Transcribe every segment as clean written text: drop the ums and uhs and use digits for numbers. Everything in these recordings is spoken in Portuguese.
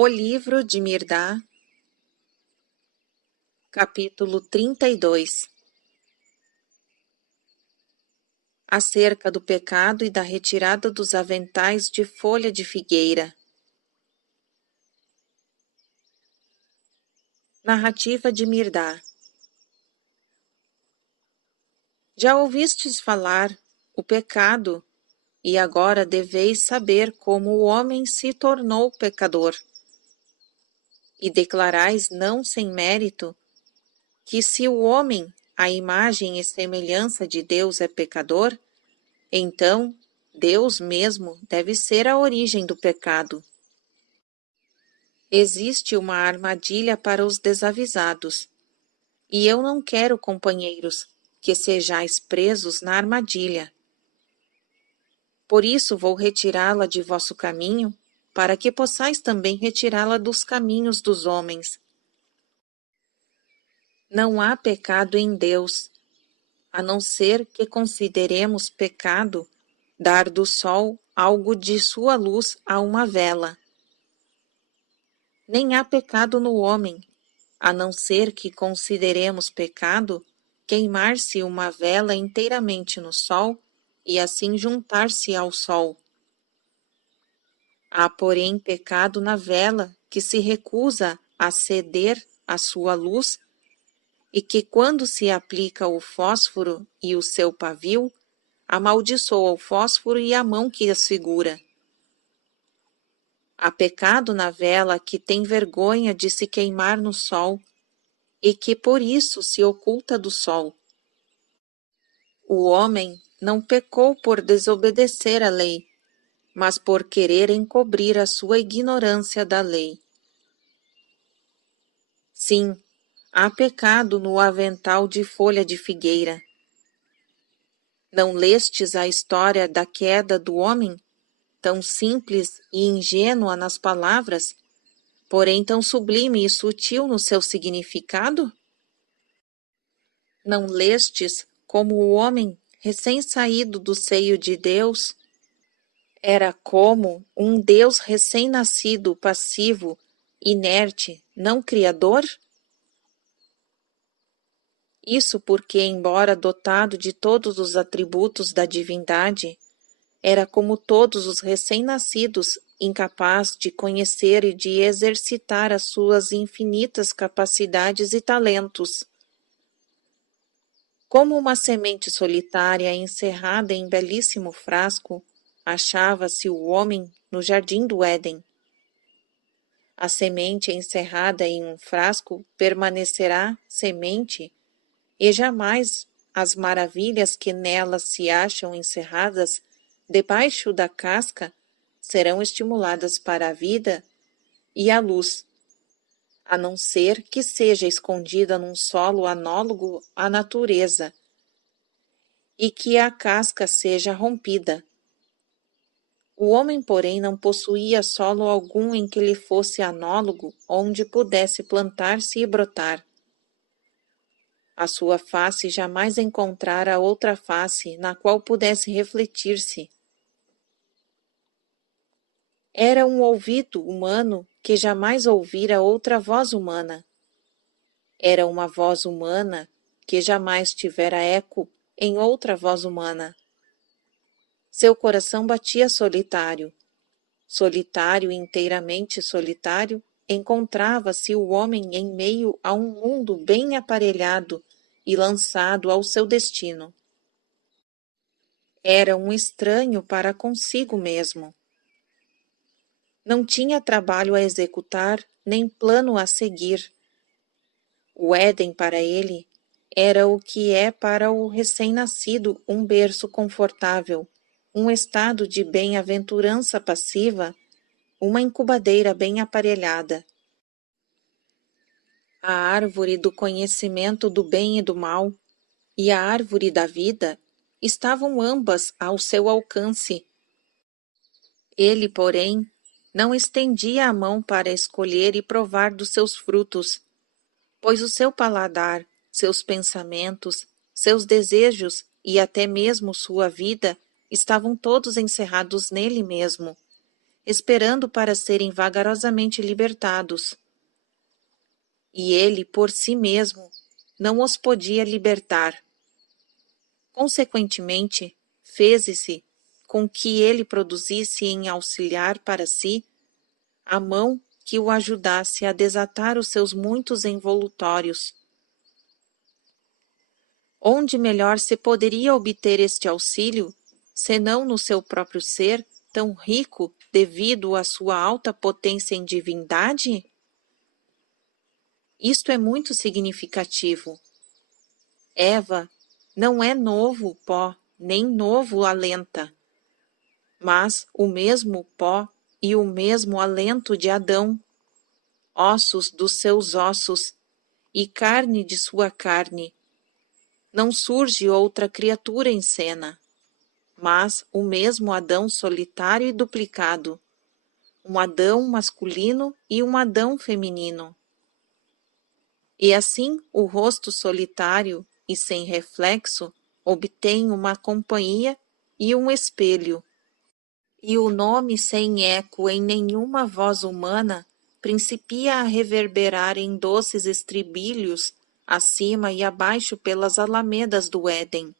O livro de Mirdá, capítulo 32. Acerca do pecado e da retirada dos aventais de folha de figueira. Narrativa de Mirdá. Já ouvistes falar o pecado, e agora deveis saber como o homem se tornou pecador. E declarais não sem mérito que se o homem, à imagem e semelhança de Deus, é pecador, então Deus mesmo deve ser a origem do pecado. Existe uma armadilha para os desavisados, e eu não quero, companheiros, que sejais presos na armadilha. Por isso vou retirá-la de vosso caminho, para que possais também retirá-la dos caminhos dos homens. Não há pecado em Deus, a não ser que consideremos pecado dar do sol algo de sua luz a uma vela. Nem há pecado no homem, a não ser que consideremos pecado queimar-se uma vela inteiramente no sol e assim juntar-se ao sol. Há, porém, pecado na vela que se recusa a ceder à sua luz e que, quando se aplica o fósforo e o seu pavio, amaldiçoa o fósforo e a mão que a segura. Há pecado na vela que tem vergonha de se queimar no sol e que por isso se oculta do sol. O homem não pecou por desobedecer à lei, mas por querer encobrir a sua ignorância da lei. Sim, há pecado no avental de folha de figueira. Não lestes a história da queda do homem, tão simples e ingênua nas palavras, porém tão sublime e sutil no seu significado? Não lestes como o homem, recém-saído do seio de Deus, era como um Deus recém-nascido, passivo, inerte, não criador? Isso porque, embora dotado de todos os atributos da divindade, era como todos os recém-nascidos, incapaz de conhecer e de exercitar as suas infinitas capacidades e talentos. Como uma semente solitária encerrada em belíssimo frasco, achava-se o homem no jardim do Éden. A semente encerrada em um frasco permanecerá semente, e jamais as maravilhas que nela se acham encerradas debaixo da casca serão estimuladas para a vida e a luz, a não ser que seja escondida num solo análogo à natureza e que a casca seja rompida. O homem, porém, não possuía solo algum em que lhe fosse análogo, onde pudesse plantar-se e brotar. A sua face jamais encontrara outra face na qual pudesse refletir-se. Era um ouvido humano que jamais ouvira outra voz humana. Era uma voz humana que jamais tivera eco em outra voz humana. Seu coração batia solitário. Solitário, inteiramente solitário, encontrava-se o homem em meio a um mundo bem aparelhado e lançado ao seu destino. Era um estranho para consigo mesmo. Não tinha trabalho a executar, nem plano a seguir. O Éden para ele era o que é para o recém-nascido um berço confortável, um estado de bem-aventurança passiva, uma incubadeira bem aparelhada. A árvore do conhecimento do bem e do mal e a árvore da vida estavam ambas ao seu alcance. Ele, porém, não estendia a mão para escolher e provar dos seus frutos, pois o seu paladar, seus pensamentos, seus desejos e até mesmo sua vida estavam todos encerrados nele mesmo, esperando para serem vagarosamente libertados. E ele, por si mesmo, não os podia libertar. Consequentemente, fez-se com que ele produzisse em auxiliar para si a mão que o ajudasse a desatar os seus muitos envolutórios. Onde melhor se poderia obter este auxílio, senão no seu próprio ser, tão rico devido à sua alta potência em divindade? Isto é muito significativo. Eva não é novo pó, nem novo alenta, mas o mesmo pó e o mesmo alento de Adão, ossos dos seus ossos e carne de sua carne. Não surge outra criatura em cena, mas o mesmo Adão solitário e duplicado, um Adão masculino e um Adão feminino. E assim o rosto solitário e sem reflexo obtém uma companhia e um espelho, e o nome sem eco em nenhuma voz humana principia a reverberar em doces estribilhos acima e abaixo pelas alamedas do Éden.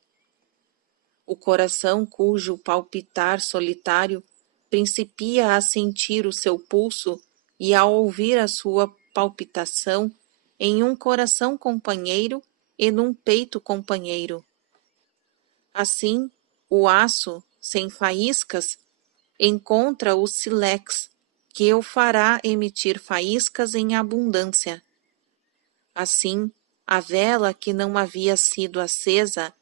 O coração cujo palpitar solitário principia a sentir o seu pulso e a ouvir a sua palpitação em um coração companheiro e num peito companheiro. Assim, o aço, sem faíscas, encontra o sílex, que o fará emitir faíscas em abundância. Assim, a vela que não havia sido acesa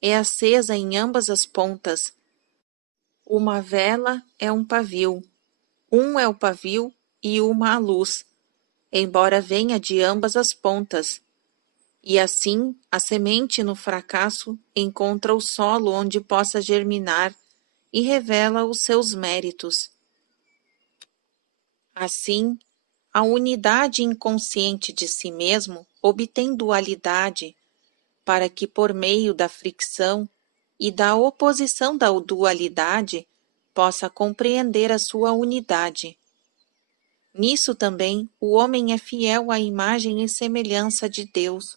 é acesa em ambas as pontas. Uma vela é um pavio, um é o pavio e uma a luz, embora venha de ambas as pontas. E assim, a semente no fracasso encontra o solo onde possa germinar e revela os seus méritos. Assim, a unidade inconsciente de si mesmo obtém dualidade, para que por meio da fricção e da oposição da dualidade possa compreender a sua unidade. Nisso também o homem é fiel à imagem e semelhança de Deus,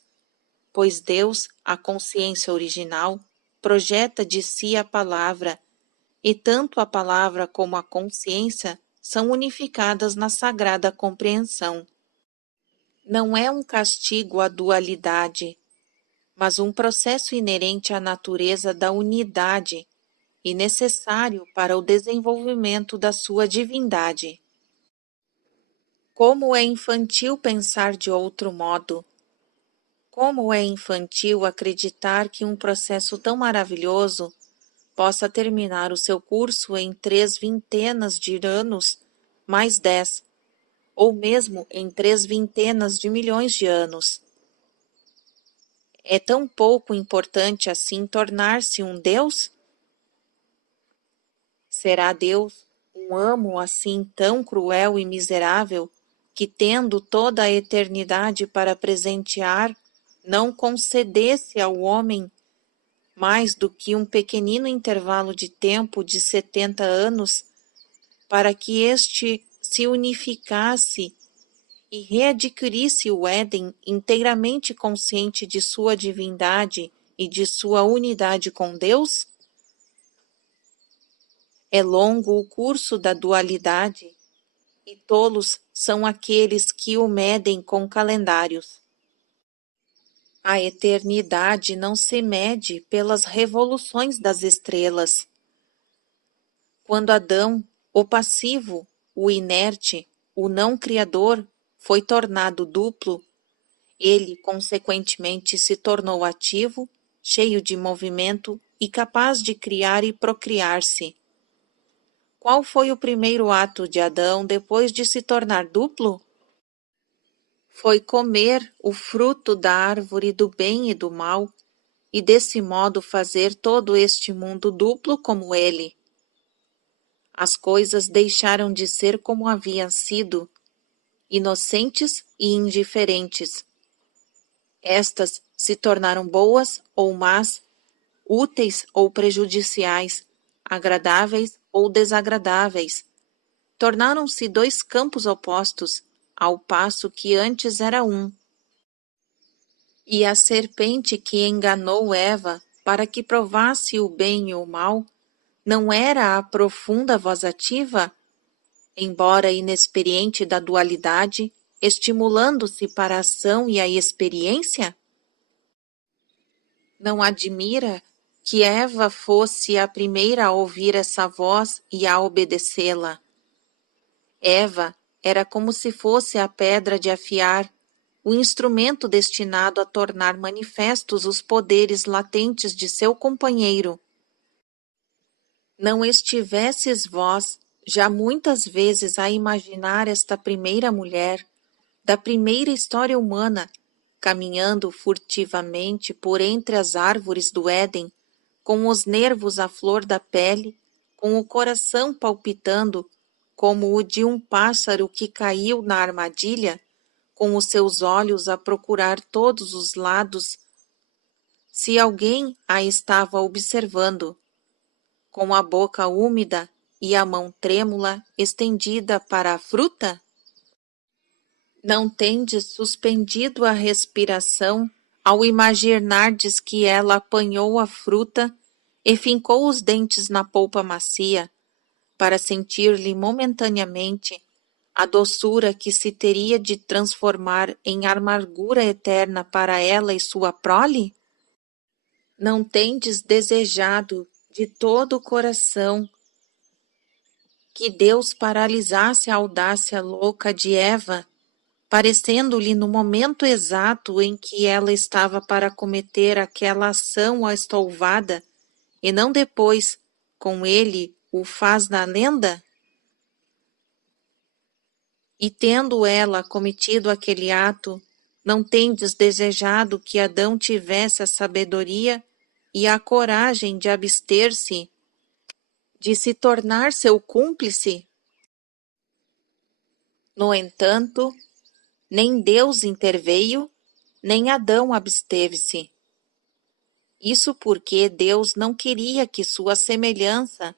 pois Deus, a consciência original, projeta de si a palavra, e tanto a palavra como a consciência são unificadas na sagrada compreensão. Não é um castigo à dualidade, mas um processo inerente à natureza da unidade e necessário para o desenvolvimento da sua divindade. Como é infantil pensar de outro modo! Como é infantil acreditar que um processo tão maravilhoso possa terminar o seu curso em 3/20 de anos, mais 10, ou mesmo em 3/20 de milhões de anos. É tão pouco importante assim tornar-se um Deus? Será Deus um amo assim tão cruel e miserável que, tendo toda a eternidade para presentear, não concedesse ao homem mais do que um pequenino intervalo de tempo de 70 anos para que este se unificasse e readquirisse o Éden inteiramente consciente de sua divindade e de sua unidade com Deus? É longo o curso da dualidade, e tolos são aqueles que o medem com calendários. A eternidade não se mede pelas revoluções das estrelas. Quando Adão, o passivo, o inerte, o não criador, foi tornado duplo, ele, consequentemente, se tornou ativo, cheio de movimento e capaz de criar e procriar-se. Qual foi o primeiro ato de Adão depois de se tornar duplo? Foi comer o fruto da árvore do bem e do mal, e desse modo fazer todo este mundo duplo como ele. As coisas deixaram de ser como haviam sido, inocentes e indiferentes. Estas se tornaram boas ou más, úteis ou prejudiciais, agradáveis ou desagradáveis, tornaram-se dois campos opostos, ao passo que antes era um. E a serpente que enganou Eva para que provasse o bem e o mal, não era a profunda voz ativa, embora inexperiente da dualidade, estimulando-se para a ação e a experiência? Não admira que Eva fosse a primeira a ouvir essa voz e a obedecê-la. Eva era como se fosse a pedra de afiar, o instrumento destinado a tornar manifestos os poderes latentes de seu companheiro. Não estivesses vós já muitas vezes a imaginar esta primeira mulher, da primeira história humana, caminhando furtivamente por entre as árvores do Éden, com os nervos à flor da pele, com o coração palpitando, como o de um pássaro que caiu na armadilha, com os seus olhos a procurar todos os lados, se alguém a estava observando, com a boca úmida e a mão trêmula estendida para a fruta? Não tendes suspendido a respiração ao imaginardes que ela apanhou a fruta e fincou os dentes na polpa macia, para sentir-lhe momentaneamente a doçura que se teria de transformar em amargura eterna para ela e sua prole? Não tendes desejado de todo o coração que Deus paralisasse a audácia louca de Eva, parecendo-lhe no momento exato em que ela estava para cometer aquela ação estouvada, e não depois, com ele, o faz na lenda? E tendo ela cometido aquele ato, não tendes desejado que Adão tivesse a sabedoria e a coragem de abster-se, de se tornar seu cúmplice? No entanto, nem Deus interveio, nem Adão absteve-se. Isso porque Deus não queria que sua semelhança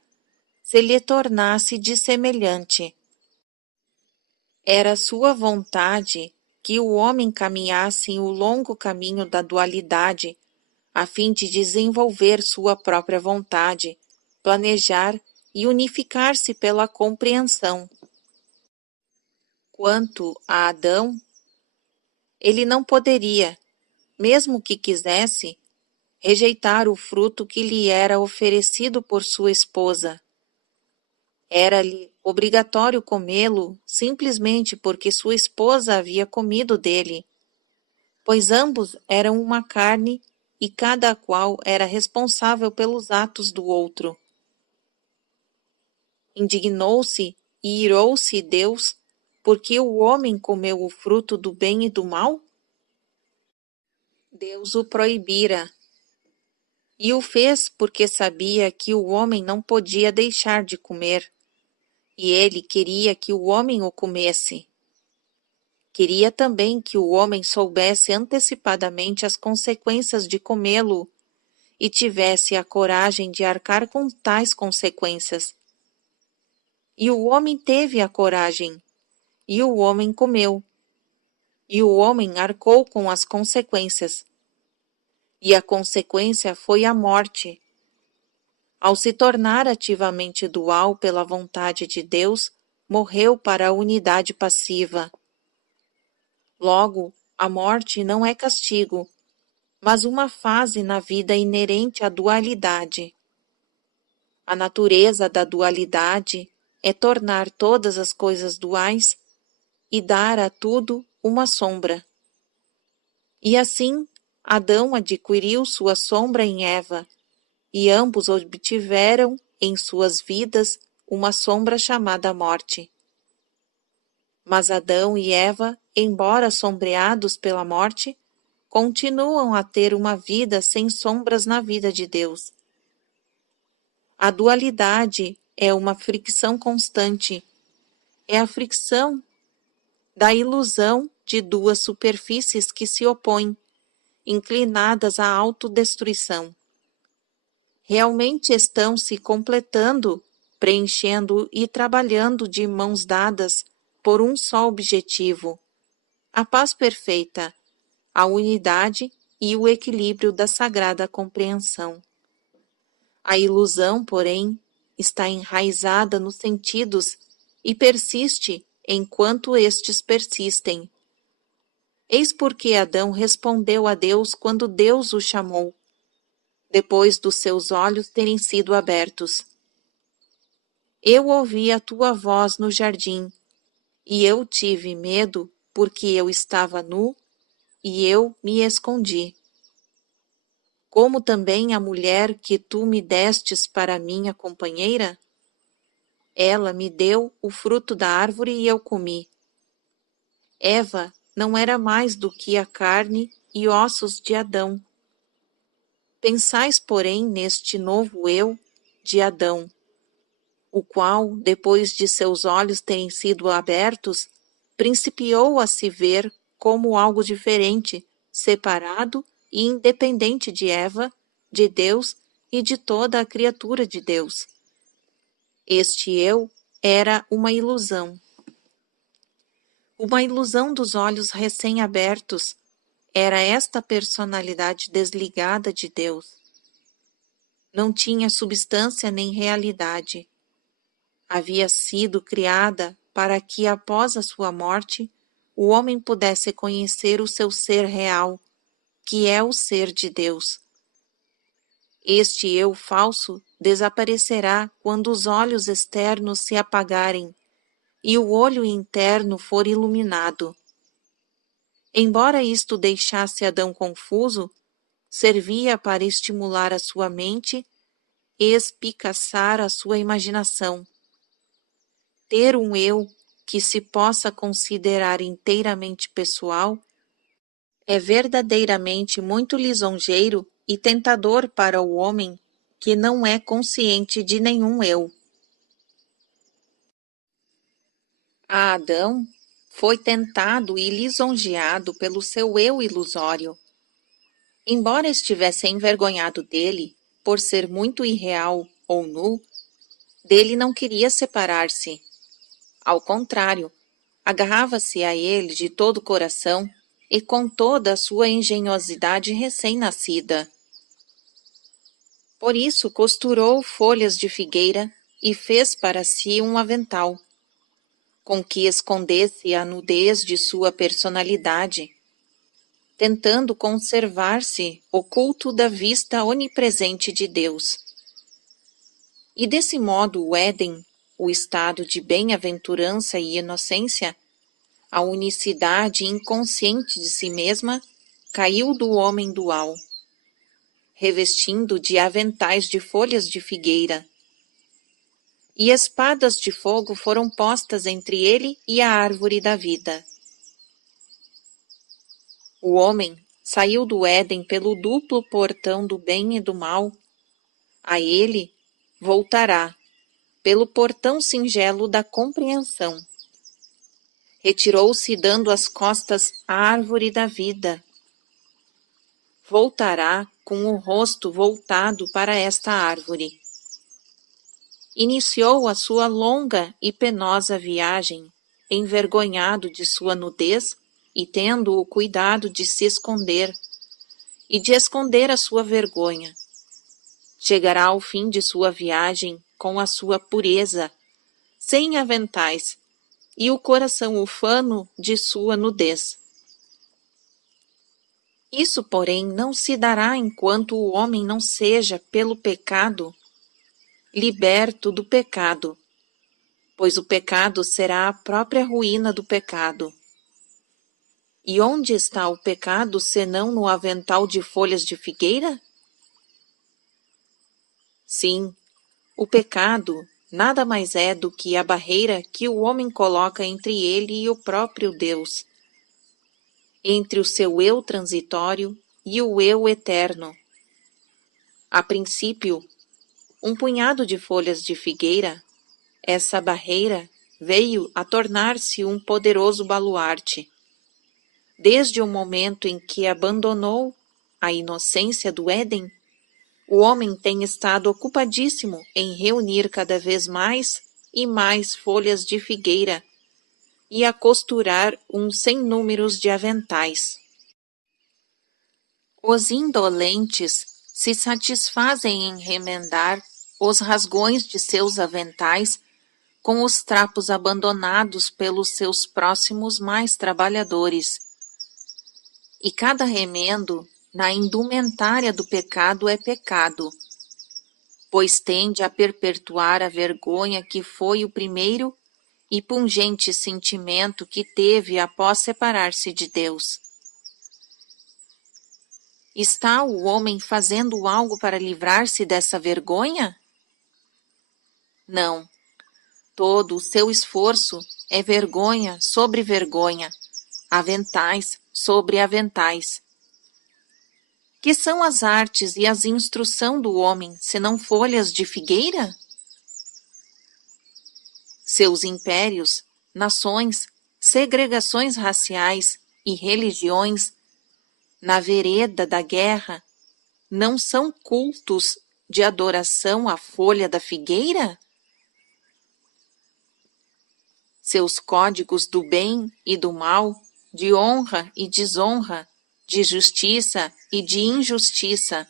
se lhe tornasse dissemelhante. Era sua vontade que o homem caminhasse o longo caminho da dualidade, a fim de desenvolver sua própria vontade, planejar e unificar-se pela compreensão. Quanto a Adão, ele não poderia, mesmo que quisesse, rejeitar o fruto que lhe era oferecido por sua esposa. Era-lhe obrigatório comê-lo simplesmente porque sua esposa havia comido dele, pois ambos eram uma carne e cada qual era responsável pelos atos do outro. Indignou-se e irou-se Deus porque o homem comeu o fruto do bem e do mal? Deus o proibira, e o fez porque sabia que o homem não podia deixar de comer, e ele queria que o homem o comesse. Queria também que o homem soubesse antecipadamente as consequências de comê-lo e tivesse a coragem de arcar com tais consequências. E o homem teve a coragem, e o homem comeu, e o homem arcou com as consequências. E a consequência foi a morte. Ao se tornar ativamente dual pela vontade de Deus, morreu para a unidade passiva. Logo, a morte não é castigo, mas uma fase na vida inerente à dualidade. A natureza da dualidade é tornar todas as coisas duais e dar a tudo uma sombra. E assim, Adão adquiriu sua sombra em Eva, e ambos obtiveram em suas vidas uma sombra chamada morte. Mas Adão e Eva, embora sombreados pela morte, continuam a ter uma vida sem sombras na vida de Deus. A dualidade é uma fricção constante, é a fricção da ilusão de duas superfícies que se opõem, inclinadas à autodestruição. Realmente estão se completando preenchendo e trabalhando de mãos dadas por um só objetivo: a paz perfeita, a unidade e o equilíbrio da sagrada compreensão. A ilusão, porém, está enraizada nos sentidos e persiste enquanto estes persistem. Eis porque Adão respondeu a Deus quando Deus o chamou, depois dos seus olhos terem sido abertos: Eu ouvi a tua voz no jardim, e eu tive medo, porque eu estava nu, e eu me escondi. Como também a mulher que tu me destes para minha companheira? Ela me deu o fruto da árvore e eu comi. Eva não era mais do que a carne e ossos de Adão. Pensais, porém, neste novo eu de Adão, o qual, depois de seus olhos terem sido abertos, principiou a se ver como algo diferente, separado e independente de Eva, de Deus e de toda a criatura de Deus. Este eu era uma ilusão dos olhos recém-abertos. Era esta personalidade desligada de Deus. Não tinha substância nem realidade. Havia sido criada para que, após a sua morte, o homem pudesse conhecer o seu ser real, que é o ser de Deus. Este eu falso desaparecerá quando os olhos externos se apagarem e o olho interno for iluminado. Embora isto deixasse Adão confuso, servia para estimular a sua mente e espicaçar a sua imaginação. Ter um eu que se possa considerar inteiramente pessoal é verdadeiramente muito lisonjeiro e tentador para o homem que não é consciente de nenhum eu. A Adão foi tentado e lisonjeado pelo seu eu ilusório. Embora estivesse envergonhado dele, por ser muito irreal ou nu, dele não queria separar-se. Ao contrário, agarrava-se a ele de todo o coração e com toda a sua engenhosidade recém-nascida. Por isso costurou folhas de figueira e fez para si um avental, com que escondesse a nudez de sua personalidade, tentando conservar-se oculto da vista onipresente de Deus. E desse modo o Éden, o estado de bem-aventurança e inocência, a unicidade inconsciente de si mesma, caiu do homem dual, revestindo de aventais de folhas de figueira. E espadas de fogo foram postas entre ele e a árvore da vida. O homem saiu do Éden pelo duplo portão do bem e do mal. A ele voltará pelo portão singelo da compreensão. Retirou-se dando as costas à árvore da vida. Voltará com o rosto voltado para esta árvore. Iniciou a sua longa e penosa viagem, envergonhado de sua nudez e tendo o cuidado de se esconder e de esconder a sua vergonha. Chegará ao fim de sua viagem com a sua pureza, sem aventais, e o coração ufano de sua nudez. Isso, porém, não se dará enquanto o homem não seja, pelo pecado, liberto do pecado, pois o pecado será a própria ruína do pecado. E onde está o pecado, senão no avental de folhas de figueira? Sim, o pecado nada mais é do que a barreira que o homem coloca entre ele e o próprio Deus, entre o seu eu transitório e o eu eterno. A princípio, um punhado de folhas de figueira, essa barreira veio a tornar-se um poderoso baluarte. Desde o momento em que abandonou a inocência do Éden, O homem tem estado ocupadíssimo em reunir cada vez mais e mais folhas de figueira e a costurar uns sem números de aventais. Os indolentes se satisfazem em remendar os rasgões de seus aventais com os trapos abandonados pelos seus próximos mais trabalhadores. E cada remendo na indumentária do pecado é pecado, pois tende a perpetuar a vergonha que foi o primeiro e pungente sentimento que teve após separar-se de Deus. Está o homem fazendo algo para livrar-se dessa vergonha? Não. Todo o seu esforço é vergonha sobre vergonha, aventais sobre aventais. Que são as artes e as instrução do homem, senão folhas de figueira? Seus impérios, nações, segregações raciais e religiões, na vereda da guerra, não são cultos de adoração à folha da figueira? Seus códigos do bem e do mal, de honra e desonra, de justiça e de injustiça,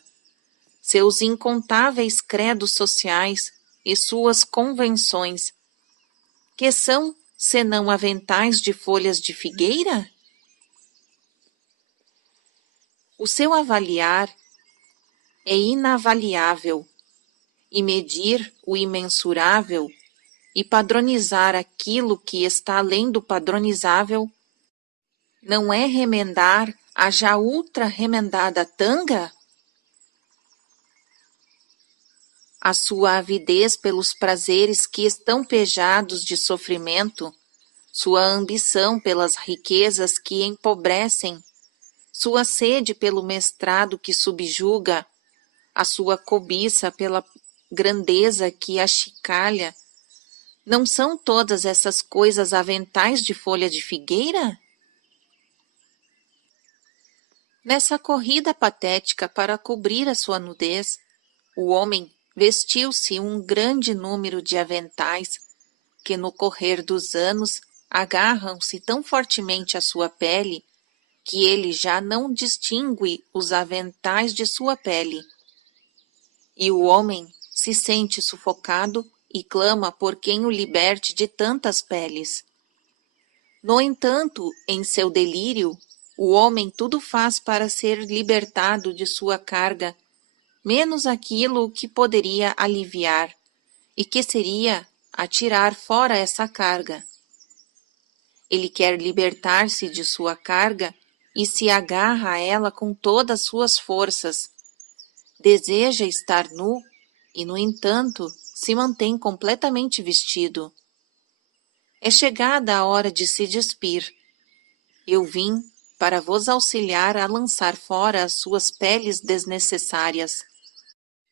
seus incontáveis credos sociais e suas convenções, que são senão aventais de folhas de figueira? O seu avaliar é inavaliável, e medir o imensurável e padronizar aquilo que está além do padronizável não é remendar a já ultra remendada tanga? A sua avidez pelos prazeres que estão pejados de sofrimento, sua ambição pelas riquezas que empobrecem, sua sede pelo mestrado que subjuga, a sua cobiça pela grandeza que achicalha, não são todas essas coisas aventais de folha de figueira? Nessa corrida patética para cobrir a sua nudez, o homem vestiu-se um grande número de aventais que no correr dos anos agarram-se tão fortemente à sua pele que ele já não distingue os aventais de sua pele. E o homem se sente sufocado e clama por quem o liberte de tantas peles. No entanto, em seu delírio, o homem tudo faz para ser libertado de sua carga, menos aquilo que poderia aliviar, e que seria atirar fora essa carga. Ele quer libertar-se de sua carga e se agarra a ela com todas suas forças. Deseja estar nu e, no entanto, se mantém completamente vestido. É chegada a hora de se despir. Eu vim para vos auxiliar a lançar fora as suas peles desnecessárias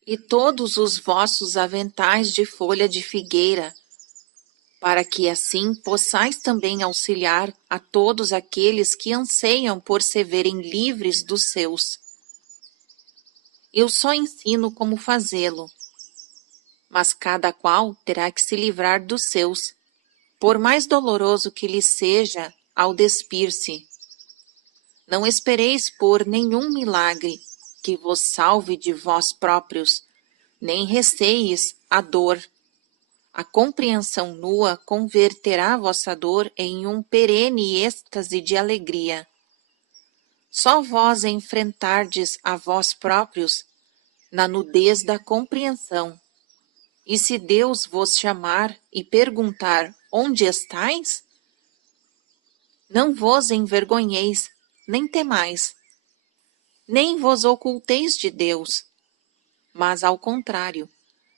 e todos os vossos aventais de folha de figueira, para que assim possais também auxiliar a todos aqueles que anseiam por se verem livres dos seus. Eu só ensino como fazê-lo, mas cada qual terá que se livrar dos seus, por mais doloroso que lhe seja ao despir-se. Não espereis por nenhum milagre que vos salve de vós próprios, nem receis a dor. A compreensão nua converterá vossa dor em um perene êxtase de alegria. Só vós enfrentardes a vós próprios na nudez da compreensão. E se Deus vos chamar e perguntar onde estais, não vos envergonheis, nem temais, nem vos oculteis de Deus, mas ao contrário,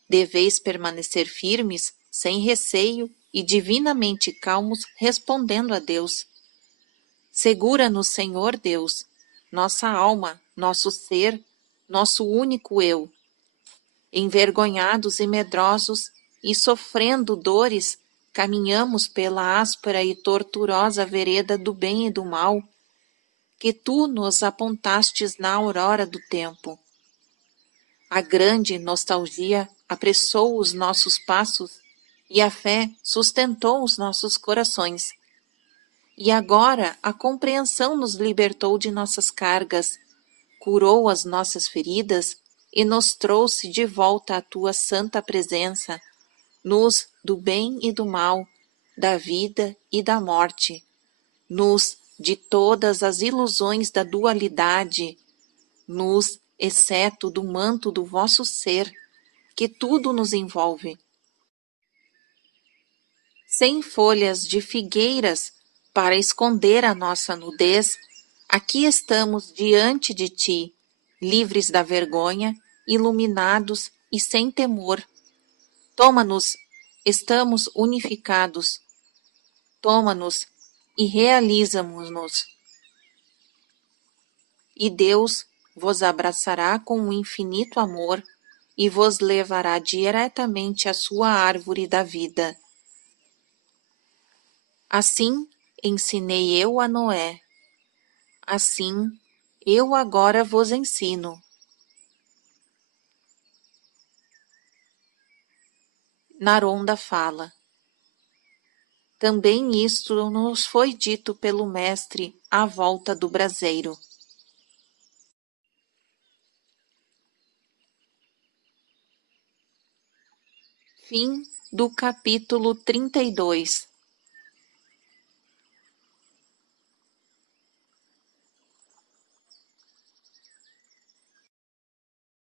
deveis permanecer firmes, sem receio e divinamente calmos, respondendo a Deus. Segura no Senhor Deus, nossa alma, nosso ser, nosso único eu. Envergonhados e medrosos e sofrendo dores, caminhamos pela áspera e torturosa vereda do bem e do mal, que tu nos apontastes na aurora do tempo. A grande nostalgia apressou os nossos passos e a fé sustentou os nossos corações. E agora a compreensão nos libertou de nossas cargas, curou as nossas feridas e nos trouxe de volta à tua santa presença, luz do bem e do mal, da vida e da morte, luz de todas as ilusões da dualidade, luz, exceto do manto do vosso ser, que tudo nos envolve. Sem folhas de figueiras para esconder a nossa nudez, aqui estamos diante de ti, livres da vergonha, iluminados e sem temor. Toma-nos, estamos unificados. Toma-nos e realizamos-nos. E Deus vos abraçará com um infinito amor e vos levará diretamente à sua árvore da vida. Assim ensinei eu a Noé. Assim eu agora vos ensino. Naronda fala. Também isto nos foi dito pelo mestre à volta do braseiro. Fim do capítulo 32.